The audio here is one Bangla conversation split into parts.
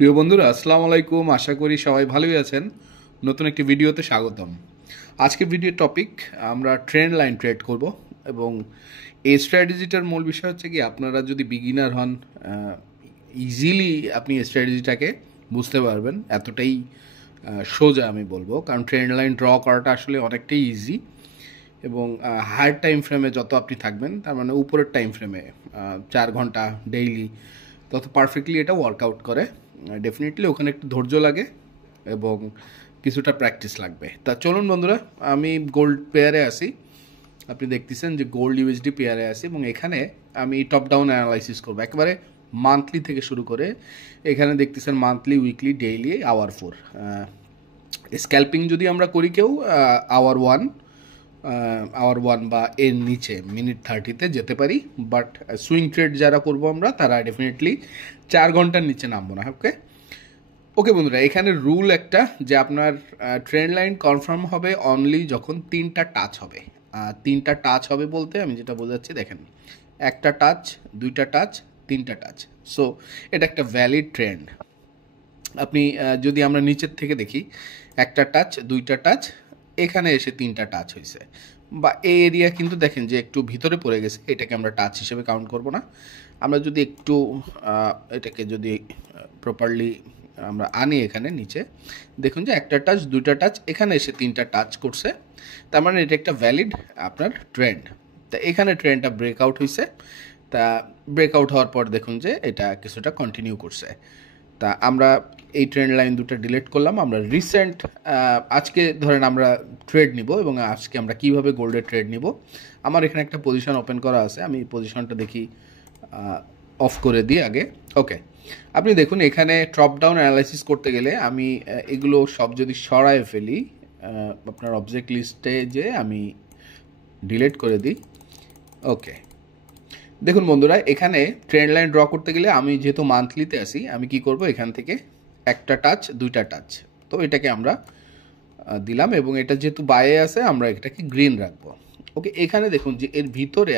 প্রিয় বন্ধুরা, আসসালামু আলাইকুম। আশা করি সবাই ভালোই আছেন। নতুন একটি ভিডিওতে স্বাগতম। আজকে ভিডিওর টপিক, আমরা ট্রেন্ড লাইন ট্রেড করব এবং এই স্ট্র্যাটেজিটার মূল বিষয় হচ্ছে কি, আপনারা যদি বিগিনার হন, ইজিলি আপনি এই স্ট্র্যাটেজিটাকে বুঝতে পারবেন। এতটাই সোজা আমি বলবো, কারণ ট্রেন্ড লাইন ড্র করাটা আসলে অনেকটাই ইজি এবং হায়ার টাইম ফ্রেমে যত আপনি থাকবেন, তার মানে উপরের টাইম ফ্রেমে 4 ঘন্টা ডেইলি, তত পারফেক্টলি এটা ওয়ার্কআউট করে। ডেফিনেটলি ওখানে একটু ধৈর্য লাগে এবং কিছুটা প্র্যাকটিস লাগবে। তা চলুন বন্ধুরা, আমি গোল্ড পেয়ারে আসি। আপনি দেখতেছেন যে গোল্ড ইউএসডি পেয়ারে আসি এবং এখানে আমি টপ ডাউন অ্যানালাইসিস করবো একেবারে মান্থলি থেকে শুরু করে। এখানে দেখতেছেন monthly, weekly, daily, hour 4। Scalping যদি আমরা করি কেউ, আওয়ার 1 বা এর নিচে মিনিট 30-তে যেতে পারি। বাট সুইং ট্রেড যারা করবো আমরা, তারা ডেফিনেটলি 4 ঘন্টার নিচে নামবো না। ওকে ওকে বন্ধুরা, এখানে রুল একটা, যে আপনার ট্রেন্ড লাইন কনফার্ম হবে অনলি যখন 3টা টাচ হবে। 3টা টাচ হবে বলতে আমি যেটা বোঝাচ্ছি, দেখেন, 1টা টাচ, 2টা টাচ, 3টা টাচ। সো এটা একটা ভ্যালিড ট্রেন্ড। আপনি যদি আমরা নিচের থেকে দেখি, 1টা টাচ, 2টা টাচ, এখানে এসে 3টা টাচ হয়েছে, বা এই এরিয়া কিন্তু দেখেন যে একটু ভিতরে পড়ে গেছে, এটাকে আমরা টাচ হিসেবে কাউন্ট করব না। আমরা যদি একটু এটাকে যদি প্রপারলি আমরা আনি এখানে নিচে, দেখুন যে 1টা টাচ, 2টা টাচ, এখানে এসে 3টা টাচ করছে, তার মানে এটা একটা ভ্যালিড আপনার ট্রেন্ড। তা এখানে ট্রেন্ডটা ব্রেকআউট হয়েছে। তা ব্রেকআউট হওয়ার পর দেখুন যে এটা কিছুটা কন্টিনিউ করছে। তা আমরা এই ট্রেন্ড লাইন দুটো ডিলিট করলাম। আমরা রিসেন্ট আজকে ধরেন আমরা ট্রেড নিব এবং আজকে আমরা কিভাবে গোল্ডের ট্রেড নিব, আমার এখানে একটা পজিশন ওপেন করা আছে। আমি পজিশনটা দেখি, অফ করে দিই আগে। ওকে, আপনি দেখুন এখানে টপ ডাউন অ্যানালাইসিস করতে গেলে আমি এগুলো সব যদি সরায় ফেলি, আপনার অবজেক্ট লিস্টে যে আমি ডিলিট করে দিই। ওকে, দেখুন বন্ধুরা, এখানে ট্রেন্ড লাইন ড্র করতে গেলে আমি যেহেতু মান্থলিতে আসি, আমি কি করব, এখান থেকে 1টা টাচ, 2টা টাচ, তো এটাকে আমরা দিলাম এবং এটা যেহেতু বাইরে আছে, আমরা এটাকে গ্রিন রাখবো। ওকে, এখানে দেখুন যে এর ভিতরে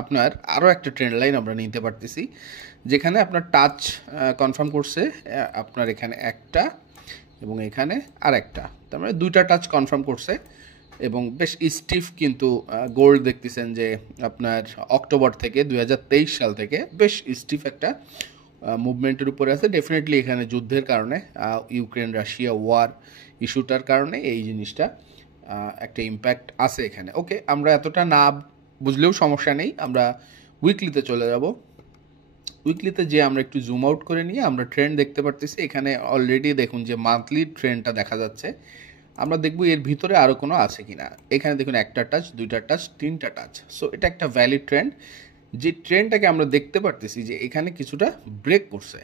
আপনার আরও একটা ট্রেন্ড লাইন আমরা নিতে পারতেছি, যেখানে আপনার টাচ কনফার্ম করছে আপনার এখানে একটা এবং এখানে আর একটা, তার মানে 2টা টাচ কনফার্ম করছে এবং বেশ স্টিফ। কিন্তু গোল্ড দেখতেছেন যে আপনার অক্টোবর থেকে 2023 সাল থেকে বেশ স্টিফ একটা মুভমেন্টের উপরে আছে। ডেফিনেটলি এখানে যুদ্ধের কারণে, ইউক্রেন রাশিয়া ওয়ার ইস্যুটার কারণে এই জিনিসটা একটা ইম্প্যাক্ট আছে এখানে। ওকে, আমরা এতটা না বুঝলেও সমস্যা নেই, আমরা উইকলিতে চলে যাব। উইকলিতে যে আমরা একটু জুম আউট করে নিয়ে আমরা ট্রেন্ড দেখতে পারতেছি। এখানে অলরেডি দেখুন যে মান্থলি ট্রেন্ডটা দেখা যাচ্ছে। আমরা দেখব এর ভিতরে আরও কোনো আছে কিনা। এখানে দেখুন 1টা টাচ, 2টা টাচ, 3টা টাচ। সো এটা একটা ভ্যালিড ট্রেন্ড, যে ট্রেন্ডটাকে আমরা দেখতে পারতেছি যে এখানে কিছুটা ব্রেক করছে।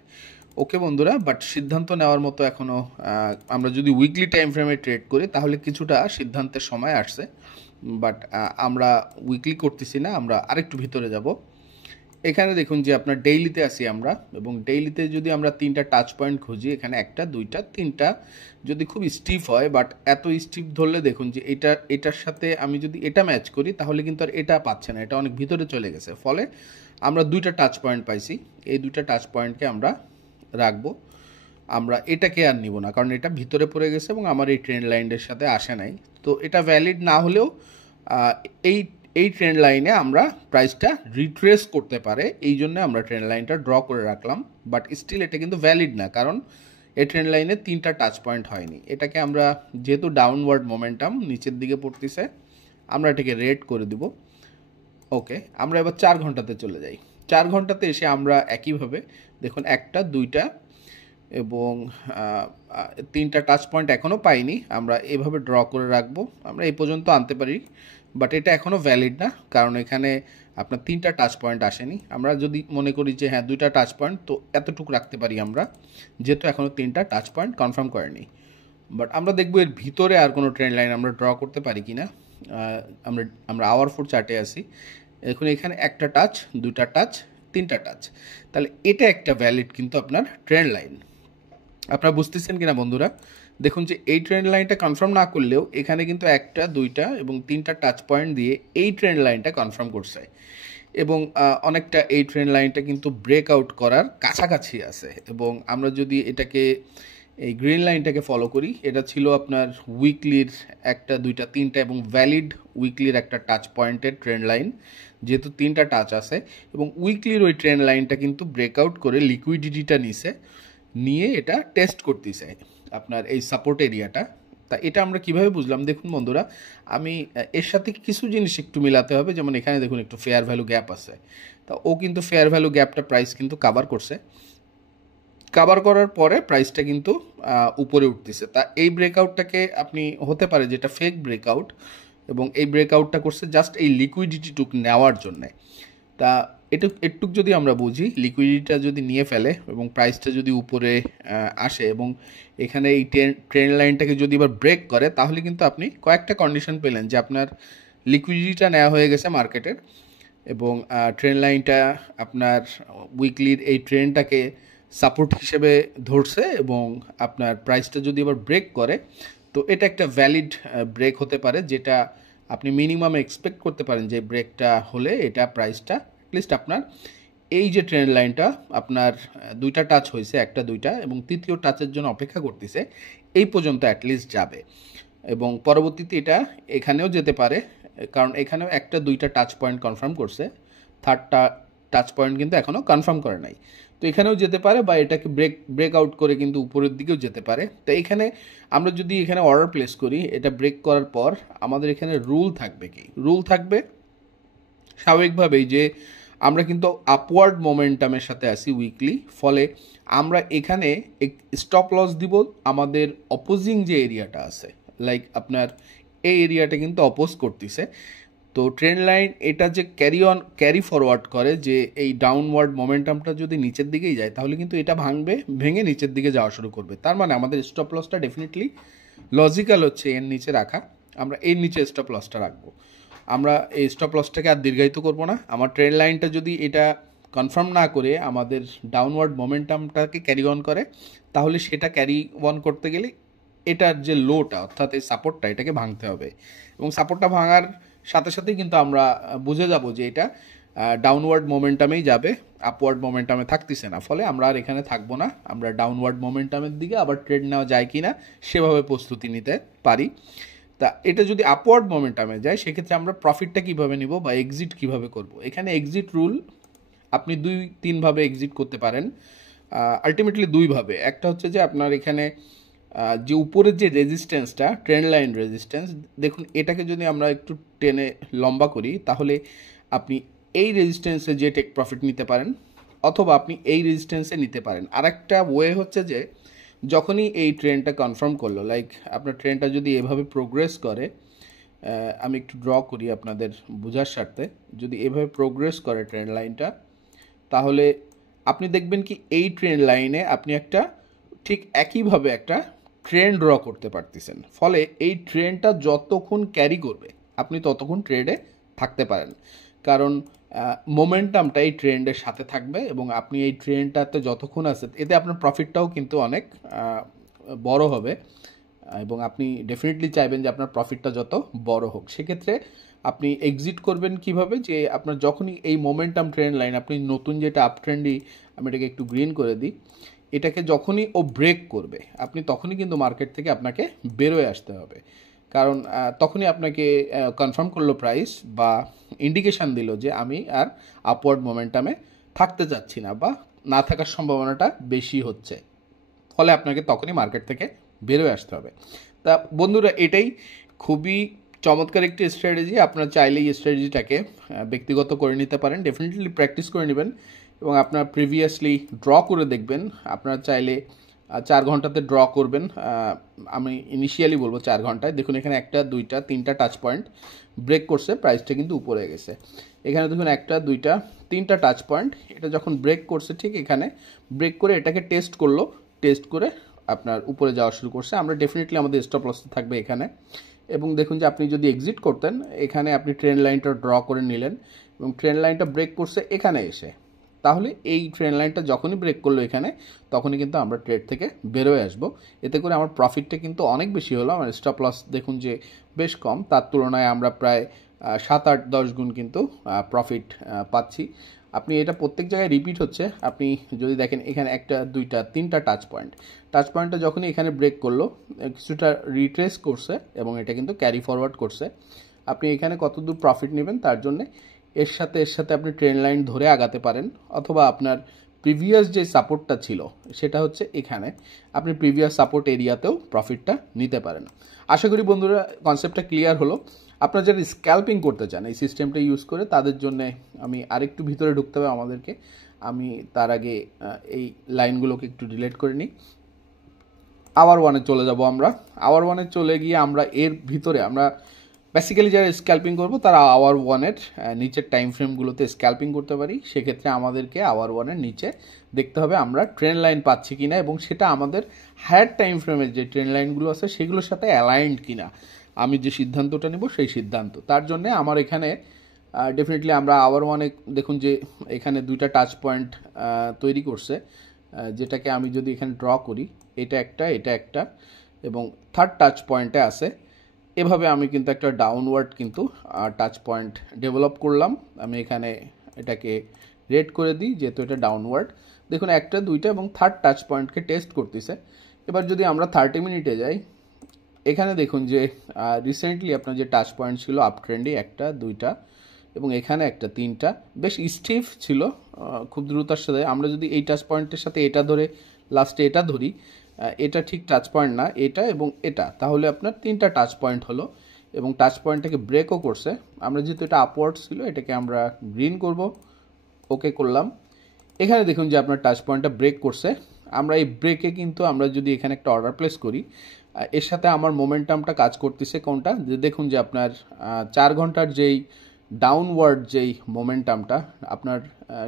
ওকে বন্ধুরা, বাট সিদ্ধান্ত নেওয়ার মতো এখনও, আমরা যদি উইকলি টাইম ফ্রেমে ট্রেড করি তাহলে কিছুটা সিদ্ধান্তের সময় আসছে। বাট আমরা উইকলি করতেছি না, আমরা আরেকটু ভিতরে যাব। এখানে দেখুন যে আপনার ডেইলিতে আসি আমরা, এবং ডেইলিতে যদি আমরা 3টা টাচ পয়েন্ট খুঁজি, এখানে 1টা, 2টা, 3টা যদি খুব স্টিফ হয়, বাট এত স্টিফ ধরলে দেখুন যে এটার সাথে আমি যদি এটা ম্যাচ করি, তাহলে কিন্তু আর এটা পাচ্ছে না, এটা অনেক ভিতরে চলে গেছে। ফলে আমরা 2টা টাচ পয়েন্ট পাইছি, এই 2টা টাচ পয়েন্টকে আমরা রাখবো। আমরা এটাকে আর নিব না, কারণ এটা ভিতরে পড়ে গেছে এবং আমার এই ট্রেন্ড লাইনের সাথে আসে নাই। তো এটা ভ্যালিড না হলেও এই এই ট্রেন্ড লাইনে আমরা প্রাইসটা রিট্রেস করতে পারে, এই জন্য আমরা ট্রেন্ড লাইনটা ড্র করে রাখলাম। বাট স্টিল এটা কিন্তু ভ্যালিড না, কারণ এই ট্রেন্ড লাইনে 3টা টাচ পয়েন্ট হয়নি। এটাকে আমরা, যেহেতু ডাউনওয়ার্ড মোমেন্টাম নিচের দিকে পড়তেছে, আমরা এটাকে রেড করে দিব। ওকে, আমরা এবার 4 ঘন্টাতে চলে যাই। 4 ঘন্টাতে এসে আমরা একইভাবে দেখুন 1টা, 2টা এবং 3টা টাচ পয়েন্ট এখনও পাইনি, আমরা এভাবে ড্র করে রাখবো। আমরা এই পর্যন্ত আনতে পারি, বাট এটা এখনও ভ্যালিড না, কারণ এখানে আপনার 3টা টাচ পয়েন্ট আসেনি। আমরা যদি মনে করি যে হ্যাঁ 2টা টাচ পয়েন্ট, তো এতটুকু রাখতে পারি আমরা, যেহেতু এখনও 3টা টাচ পয়েন্ট কনফার্ম করেনি। বাট আমরা দেখবো এর ভিতরে আর কোনো ট্রেন্ড লাইন আমরা ড্র করতে পারি কি না। আমরা আওয়ার 4 চার্টে আসি। এখন এখানে 1টা টাচ, 2টা টাচ, 3টা টাচ, তাহলে এটা একটা ভ্যালিড কিন্তু আপনার ট্রেন্ড লাইন। আপনারা বুঝতেছেন কিনা বন্ধুরা? দেখুন যে এই ট্রেন্ড লাইনটা কনফার্ম না করলেও এখানে কিন্তু 1টা, 2টা এবং 3টা টাচ পয়েন্ট দিয়ে এই ট্রেন্ড লাইনটা কনফার্ম করছে। এবং অনেকটা এই ট্রেন্ড লাইনটা কিন্তু ব্রেকআউট করার কাছাকাছি আছে। এবং আমরা যদি এটাকে এই গ্রিন লাইনটাকে ফলো করি, এটা ছিল আপনার উইকলির একটা, দুইটা, তিনটা এবং ভ্যালিড উইকলির একটা টাচ পয়েন্টের ট্রেন্ড লাইন, যেহেতু তিনটা টাচ আছে। এবং উইকলির ওই ট্রেন্ড লাইনটা কিন্তু ব্রেকআউট করে লিকুইডিটিটা নিয়ে এটা টেস্ট করতেছে আপনার এই সাপোর্ট এরিয়াটা। তা এটা আমরা কিভাবে বুঝলাম? দেখুন বন্ধুরা, আমি এর সাথে কিছু জিনিস একটু মিলাতে হবে। যেমন এখানে দেখুন একটু ফেয়ার ভ্যালু গ্যাপ আছে, তা ও কিন্তু ফেয়ার ভ্যালু গ্যাপটা প্রাইস কিন্তু কাভার করছে, কাভার করার পরে প্রাইসটা কিন্তু উপরে উঠতেছে। তা এই ব্রেকআউটটাকে আপনি হতে পারে যেটা ফেক ব্রেকআউট, এবং এই ব্রেকআউটটা করছে জাস্ট এই লিকুইডিটিটুক নেওয়ার জন্যে। তা একটুক যদি আমরা বুঝি, লিকুইডিটিটা যদি নিয়ে ফেলে এবং প্রাইসটা যদি উপরে আসে এবং এখানে এই ট্রেন্ড লাইনটাকে যদি এবার ব্রেক করে, তাহলে কিন্তু আপনি কয়েকটা কন্ডিশন পেলেন যে আপনার লিকুইডিটিটা নেওয়া হয়ে গেছে মার্কেটের, এবং ট্রেন্ড লাইনটা আপনার উইকলির এই ট্রেন্ডটাকে সাপোর্ট হিসেবে ধরছে, এবং আপনার প্রাইসটা যদি এবার ব্রেক করে, তো এটা একটা ভ্যালিড ব্রেক হতে পারে, যেটা আপনি মিনিমাম এক্সপেক্ট করতে পারেন যে ব্রেকটা হলে এটা প্রাইসটা অ্যাটলিস্ট আপনার এই যে ট্রেন্ড লাইনটা আপনার দুইটা টাচ হয়েছে, একটা দুইটা, এবং তৃতীয় টাচের জন্য অপেক্ষা করতেছে, এই পর্যন্ত অ্যাটলিস্ট যাবে। এবং পরবর্তীতে এটা এখানেও যেতে পারে, কারণ এখানেও একটা দুইটা টাচ পয়েন্ট কনফার্ম করছে, থার্ডটা টাচ পয়েন্ট কিন্তু এখনও কনফার্ম করে নাই। তো এখানেও যেতে পারে, বা এটাকে ব্রেক আউট করে কিন্তু উপরের দিকেও যেতে পারে। তো এখানে আমরা যদি এখানে অর্ডার প্লেস করি, এটা ব্রেক করার পর আমাদের এখানে রুল থাকবে কি? রুল থাকবে স্বাভাবিকভাবেই যে আমরা কিন্তু আপওয়ার্ড মোমেন্টামের সাথে আসি উইকলি, ফলে আমরা এখানে স্টপ লস দিব আমাদের অপোজিং যে এরিয়াটা আছে, লাইক আপনার এই এরিয়াটা কিন্তু অপোজ করতেছে। তো ট্রেন্ড লাইন এটা যে ক্যারি ফরওয়ার্ড করে, যে এই ডাউনওয়ার্ড মোমেন্টামটা যদি নিচের দিকেই যায়, তাহলে কিন্তু এটা ভেঙে নিচের দিকে যাওয়া শুরু করবে। তার মানে আমাদের স্টপ লসটা ডেফিনেটলি লজিক্যাল হচ্ছে এর নিচে রাখা। আমরা এর নিচে স্টপ লসটা রাখবো। আমরা এই স্টপ লসটাকে আর দীর্ঘায়িত করবো না। আমার ট্রেন্ড লাইনটা যদি এটা কনফার্ম না করে আমাদের ডাউনওয়ার্ড মোমেন্টামটাকে ক্যারি অন করে, তাহলে সেটা ক্যারি অন করতে গেলে এটার যে লোটা, অর্থাৎ এই সাপোর্টটা, এটাকে ভাঙতে হবে। এবং সাপোর্টটা ভাঙার সাথে সাথেই কিন্তু আমরা বুঝে যাব যে এটা ডাউনওয়ার্ড মোমেন্টামেই যাবে, আপওয়ার্ড মোমেন্টামে থাকতেছে না। ফলে আমরা আর এখানে থাকবো না, আমরা ডাউনওয়ার্ড মোমেন্টামের দিকে আবার ট্রেড নেওয়া যায় কি না সেভাবে প্রস্তুতি নিতে পারি। তা এটা যদি আপওয়ার্ড মোমেন্টামে যায়, সেক্ষেত্রে আমরা প্রফিটটা কীভাবে নিব বা এক্সিট কীভাবে করব? এখানে এক্সিট রুল আপনি 2-3ভাবে এক্সিট করতে পারেন, আলটিমেটলি 2ভাবে। একটা হচ্ছে যে আপনার এখানে যে উপরের যে রেজিস্ট্যান্সটা, ট্রেন্ড লাইন রেজিস্ট্যান্স, দেখুন এটাকে যদি আমরা একটু টেনে লম্বা করি, তাহলে আপনি এই রেজিস্ট্যান্সে যে টেক প্রফিট নিতে পারেন, অথবা আপনি এই রেজিস্ট্যান্সে নিতে পারেন। আরেকটা ওয়ে হচ্ছে যে যখনই এই ট্রেন্ডটা কনফার্ম করলো, লাইক আপনার ট্রেন্ডটা যদি এভাবে প্রোগ্রেস করে, আমি একটু ড্র করি আপনাদের বোঝার স্বার্থে, যদি এভাবে প্রোগ্রেস করে ট্রেন্ড লাইনটা, তাহলে আপনি দেখবেন কি এই ট্রেন্ড লাইনে আপনি একটা ঠিক একইভাবে একটা ট্রেন্ড ড্র করতে পারতেছেন। ফলে এই ট্রেন্ডটা যতক্ষণ ক্যারি করবে, আপনি ততক্ষণ ট্রেডে থাকতে পারেন, কারণ মোমেন্টামটা এই ট্রেন্ডের সাথে থাকবে, এবং আপনি এই ট্রেন্ডটাতে যতক্ষণ আছে, এতে আপনার প্রফিটটাও কিন্তু অনেক বড় হবে, এবং আপনি ডেফিনেটলি চাইবেন যে আপনার প্রফিটটা যত বড় হোক। সেক্ষেত্রে আপনি এক্সিট করবেন কিভাবে? যে আপনার যখনই এই মোমেন্টাম ট্রেন্ড লাইন, আপনি নতুন যেটা আপ ট্রেন্ডই, আমি এটাকে একটু গ্রিন করে দিই, এটাকে যখনই ও ব্রেক করবে, আপনি তখনই কিন্তু মার্কেট থেকে আপনাকে বেরোয় আসতে হবে, কারণ তখনই আপনাকে কনফার্ম করলো প্রাইস, বা ইন্ডিকেশান দিল যে আমি আর আপওয়ার্ড মোমেন্টামে থাকতে চাচ্ছি না, বা না থাকার সম্ভাবনাটা বেশি হচ্ছে। ফলে আপনাকে তখনই মার্কেট থেকে বেরোয় আসতে হবে। তা বন্ধুরা, এটাই খুবই চমৎকার একটি স্ট্র্যাটেজি। আপনারা চাইলে এই স্ট্র্যাটেজিটাকে ব্যক্তিগত করে নিতে পারেন, ডেফিনেটলি প্র্যাকটিস করে নেবেন, এবং আপনার প্রিভিয়াসলি ড্র করে দেখবেন। আপনারা চাইলে 4 ঘন্টাতে ড্র করবেন, আমি ইনিশিয়ালি বলবো 4 ঘন্টায়। দেখুন এখানে 1, 2, 3টা টাচ পয়েন্ট ব্রেক করছে, প্রাইসটা কিন্তু উপরে গেছে। এখানে দেখুন 1, 2, 3টা টাচ পয়েন্ট, এটা যখন ব্রেক করছে, ঠিক এখানে ব্রেক করে এটাকে টেস্ট করলো, টেস্ট করে আপনার উপরে যাওয়া শুরু করছে। আমরা ডেফিনেটলি আমাদের স্টপ লস থাকবে এখানে। এবং দেখুন যে আপনি যদি এক্সিট করতেন, এখানে আপনি ট্রেন্ড লাইনটা ড্র করে নিলেন, এবং ট্রেন্ড লাইনটা ব্রেক করছে এখানে এসে, তাহলে এই ট্রেন্ড লাইনটা যখনই ব্রেক করলো এখানে, তখনই কিন্তু আমরা ট্রেড থেকে বেরোয় আসবো। এতে করে আমার প্রফিটটা কিন্তু অনেক বেশি হলো। আমার স্টপ লস দেখুন যে বেশ কম, তার তুলনায় আমরা প্রায় 7-8-10 গুণ কিন্তু প্রফিট পাচ্ছি। আপনি এটা প্রত্যেক জায়গায় রিপিট হচ্ছে। আপনি যদি দেখেন এখানে 1টা 2টা 3টা টাচ পয়েন্টটা যখনই এখানে ব্রেক করলো কিছুটা রিট্রেস করছে এবং এটা কিন্তু ক্যারি ফরওয়ার্ড করছে। আপনি এখানে কতদূর প্রফিট নেবেন তার জন্য এর সাথে আপনি ট্রেন্ড লাইন ধরে আগাতে পারেন, অথবা আপনার প্রিভিয়াস যে সাপোর্টটা ছিল সেটা হচ্ছে এখানে, আপনি প্রিভিয়াস সাপোর্ট এরিয়াতেও প্রফিটটা নিতে পারেন। আশা করি বন্ধুরা কনসেপ্টটা ক্লিয়ার হলো। আপনারা যারা স্ক্যাল্পিং করতে চান এই সিস্টেমটা ইউজ করে, তাদের জন্য আমি আরেকটু ভিতরে ঢুকতে হবে আমাদেরকে। আমি তার আগে এই লাইনগুলোকে একটু ডিলিট করে নিই। আওয়ার ওয়ানে চলে যাব আমরা। আওয়ার ওয়ানে চলে গিয়ে আমরা এর ভিতরে আমরা বেসিক্যালি যারা স্ক্যাল্পিং করবো তারা আওয়ার ওয়ানের নিচের টাইম ফ্রেমগুলোতে স্ক্যাল্পিং করতে পারি। সেক্ষেত্রে আমাদেরকে আওয়ার ওয়ানের নিচে দেখতে হবে আমরা ট্রেন্ড লাইন পাচ্ছি কিনা, এবং সেটা আমাদের হায়ার টাইম ফ্রেমের যে ট্রেন্ড লাইনগুলো আছে সেগুলোর সাথে অ্যালাইন্ড কিনা। আমি যে সিদ্ধান্তটা নেব সেই সিদ্ধান্ত, তার জন্য আমার এখানে ডেফিনেটলি আমরা আওয়ার ওয়ানে দেখুন যে এখানে 2টা টাচ পয়েন্ট তৈরি করছে, যেটাকে আমি যদি এখানে ড্র করি, এটা একটা এবং থার্ড টাচ পয়েন্টে আছে। এভাবে আমি কিন্তু একটা ডাউনওয়ার্ড কিন্তু টাচ পয়েন্ট ডেভেলপ করলাম। আমি এখানে এটাকে রেড করে দিই যেহেতু এটা ডাউনওয়ার্ড। দেখুন 1টা 2টা এবং থার্ড টাচ পয়েন্টকে টেস্ট করতেছে। এবার যদি আমরা 30 মিনিটে যাই, এখানে দেখুন যে রিসেন্টলি আপনার যে টাচ পয়েন্ট ছিল আপ ট্রেন্ডে 1টা 2টা এবং এখানে 1টা 3টা বেশ স্টিফ ছিল খুব দ্রুতার সাথে। আমরা যদি এই টাচ পয়েন্টের সাথে এটা ধরে লাস্টে এটা ধরি, এটা ঠিক টাচ পয়েন্ট না, এটা এবং এটা, তাহলে আপনার 3টা টাচ পয়েন্ট হলো এবং টাচ পয়েন্টটাকে ব্রেকও করছে। আমরা যেহেতু এটা আপওয়ার্ড ছিল এটাকে আমরা গ্রিন করব, ওকে করলাম। এখানে দেখুন যে আপনার টাচ পয়েন্টটা ব্রেক করছে। আমরা এই ব্রেকে কিন্তু আমরা যদি এখানে একটা অর্ডার প্লেস করি, এর সাথে আমার মোমেন্টামটা কাজ করতেছে কোনটা, যে দেখুন যে আপনার 4 ঘন্টার যেই ডাউনওয়ার্ড যেই মোমেন্টামটা আপনার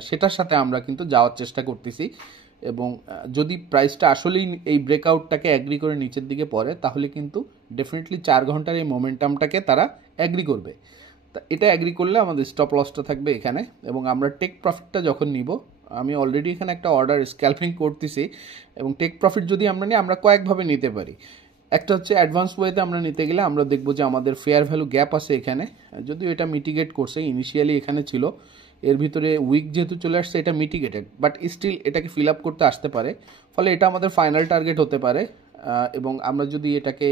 সেটার সাথে আমরা কিন্তু যাওয়ার চেষ্টা করতেছি। এবং যদি প্রাইসটা আসলেই এই ব্রেকআউটটাকে অ্যাগ্রি করে নিচের দিকে পড়ে, তাহলে কিন্তু ডেফিনেটলি 4 ঘন্টার এই মোমেন্টামটাকে তারা অ্যাগ্রি করবে। তা এটা অ্যাগ্রি করলে আমাদের স্টপ লসটা থাকবে এখানে, এবং আমরা টেক প্রফিটটা যখন নিব, আমি অলরেডি এখানে একটা অর্ডার স্ক্যাল্পিং করতেছি, এবং টেক প্রফিট যদি আমরা নিই আমরা কয়েকভাবে নিতে পারি। একটা হচ্ছে অ্যাডভান্স ওয়েতে আমরা নিতে গেলে আমরা দেখব যে আমাদের ফেয়ার ভ্যালু গ্যাপ আছে এখানে, যদিও এটা মিটিগেট করছে, ইনিশিয়ালি এখানে ছিল, এর ভিতরে উইক যেহেতু চলে আসছে এটা মিটিগেটেড, বাট স্টিল এটাকে ফিল আপ করতে আসতে পারে, ফলে এটা আমাদের ফাইনাল টার্গেট হতে পারে। এবং আমরা যদি এটাকে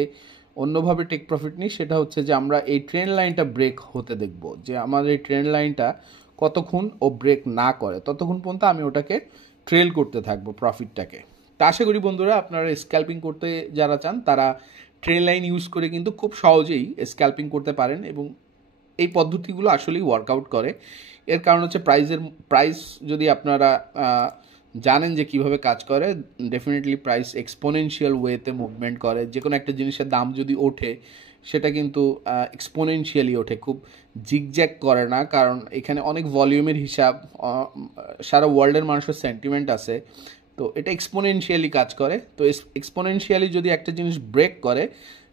অন্যভাবে টেক প্রফিট নিই, সেটা হচ্ছে যে আমরা এই ট্রেন্ড লাইনটা ব্রেক হতে দেখব, যে আমাদের এই ট্রেন্ড লাইনটা কতক্ষণ ও ব্রেক না করে ততক্ষণ পর্যন্ত আমি ওটাকে ট্রেল করতে থাকবো প্রফিটটাকে। তা আশা করি বন্ধুরা আপনারা স্ক্যাল্পিং করতে যারা চান তারা ট্রেন্ড লাইন ইউজ করে কিন্তু খুব সহজেই স্ক্যাল্পিং করতে পারেন, এবং এই পদ্ধতিগুলো আসলেই ওয়ার্কআউট করে। এর কারণ হচ্ছে প্রাইস যদি আপনারা জানেন যে কিভাবে কাজ করে, ডেফিনেটলি প্রাইস এক্সপোনেনশিয়াল ওয়েতে মুভমেন্ট করে। যে কোনো একটা জিনিসের দাম যদি ওঠে সেটা কিন্তু এক্সপোনেনশিয়ালি ওঠে, খুব জিগজ্যাগ করে না, কারণ এখানে অনেক ভলিউমের হিসাব, সারা ওয়ার্ল্ডের মানুষের সেন্টিমেন্ট আছে, তো এটা এক্সপোনেনশিয়ালি কাজ করে। তো এক্সপোনেনশিয়ালি যদি একটা জিনিস ব্রেক করে,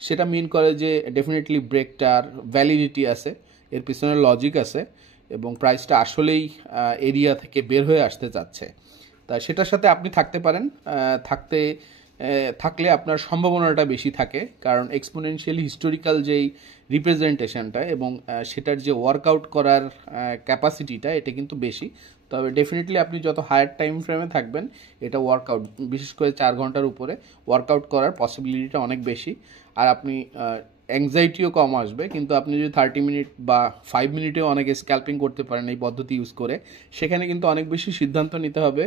সেটা মিন করে যে ডেফিনেটলি ব্রেকটার ভ্যালিডিটি আছে, এর পিছনে লজিক আছে, এবং প্রাইসটা আসলেই এরিয়া থেকে বের হয়ে আসতে চাচ্ছে। তা সেটার সাথে আপনি থাকতে পারেন, থাকলে আপনার সম্ভাবনাটা বেশি থাকে, কারণ এক্সপোনেনশিয়ালি হিস্টোরিক্যাল যেই রিপ্রেজেন্টেশনটা এবং সেটার যে ওয়ার্কআউট করার ক্যাপাসিটিটা এটা কিন্তু বেশি। তবে ডেফিনেটলি আপনি যত হায়ার টাইম ফ্রেমে থাকবেন, এটা ওয়ার্কআউট, বিশেষ করে 4 ঘন্টার উপরে ওয়ার্কআউট করার পসিবিলিটিটা অনেক বেশি, আর আপনি অ্যাংজাইটিও কম আসবে। কিন্তু আপনি যদি 30 মিনিট বা 5 মিনিটেও অনেক স্ক্যাল্পিং করতে পারেন এই পদ্ধতি ইউজ করে, সেখানে কিন্তু অনেক বেশি সিদ্ধান্ত নিতে হবে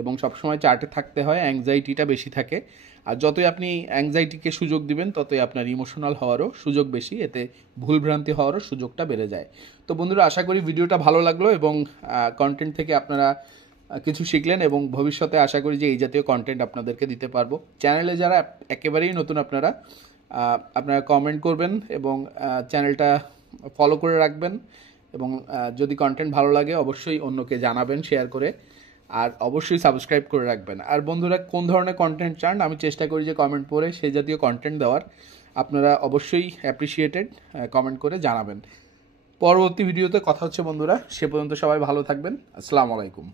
এবং সবসময় চার্টে থাকতে হয়, অ্যাংজাইটিটা বেশি থাকে। আর যতই আপনি অ্যাংজাইটিকে সুযোগ দিবেন ততই আপনার ইমোশনাল হওয়ারও সুযোগ বেশি, এতে ভুলভ্রান্তি হওয়ারও সুযোগটা বেড়ে যায়। তো বন্ধুরা আশা করি ভিডিওটা ভালো লাগলো এবং কন্টেন্ট থেকে আপনারা কিছু শিখলেন, এবং ভবিষ্যতে আশা করি যে এই জাতীয় কন্টেন্ট আপনাদেরকে দিতে পারবো। চ্যানেলে যারা একেবারেই নতুন আপনারা কমেন্ট করবেন এবং চ্যানেলটা ফলো করে রাখবেন, এবং যদি কন্টেন্ট ভালো লাগে অবশ্যই অন্যকে জানাবেন শেয়ার করে, আর অবশ্যই সাবস্ক্রাইব করে রাখবেন। আর বন্ধুরা কোন ধরনের কন্টেন্ট চান আমি চেষ্টা করি যে কমেন্ট পড়ে সেই জাতীয় কন্টেন্ট দেওয়ার, আপনারা অবশ্যই অ্যাপ্রিসিয়েটেড, কমেন্ট করে জানাবেন। পরবর্তী ভিডিওতে কথা হচ্ছে বন্ধুরা, সে পর্যন্ত সবাই ভালো থাকবেন। আসসালামু আলাইকুম।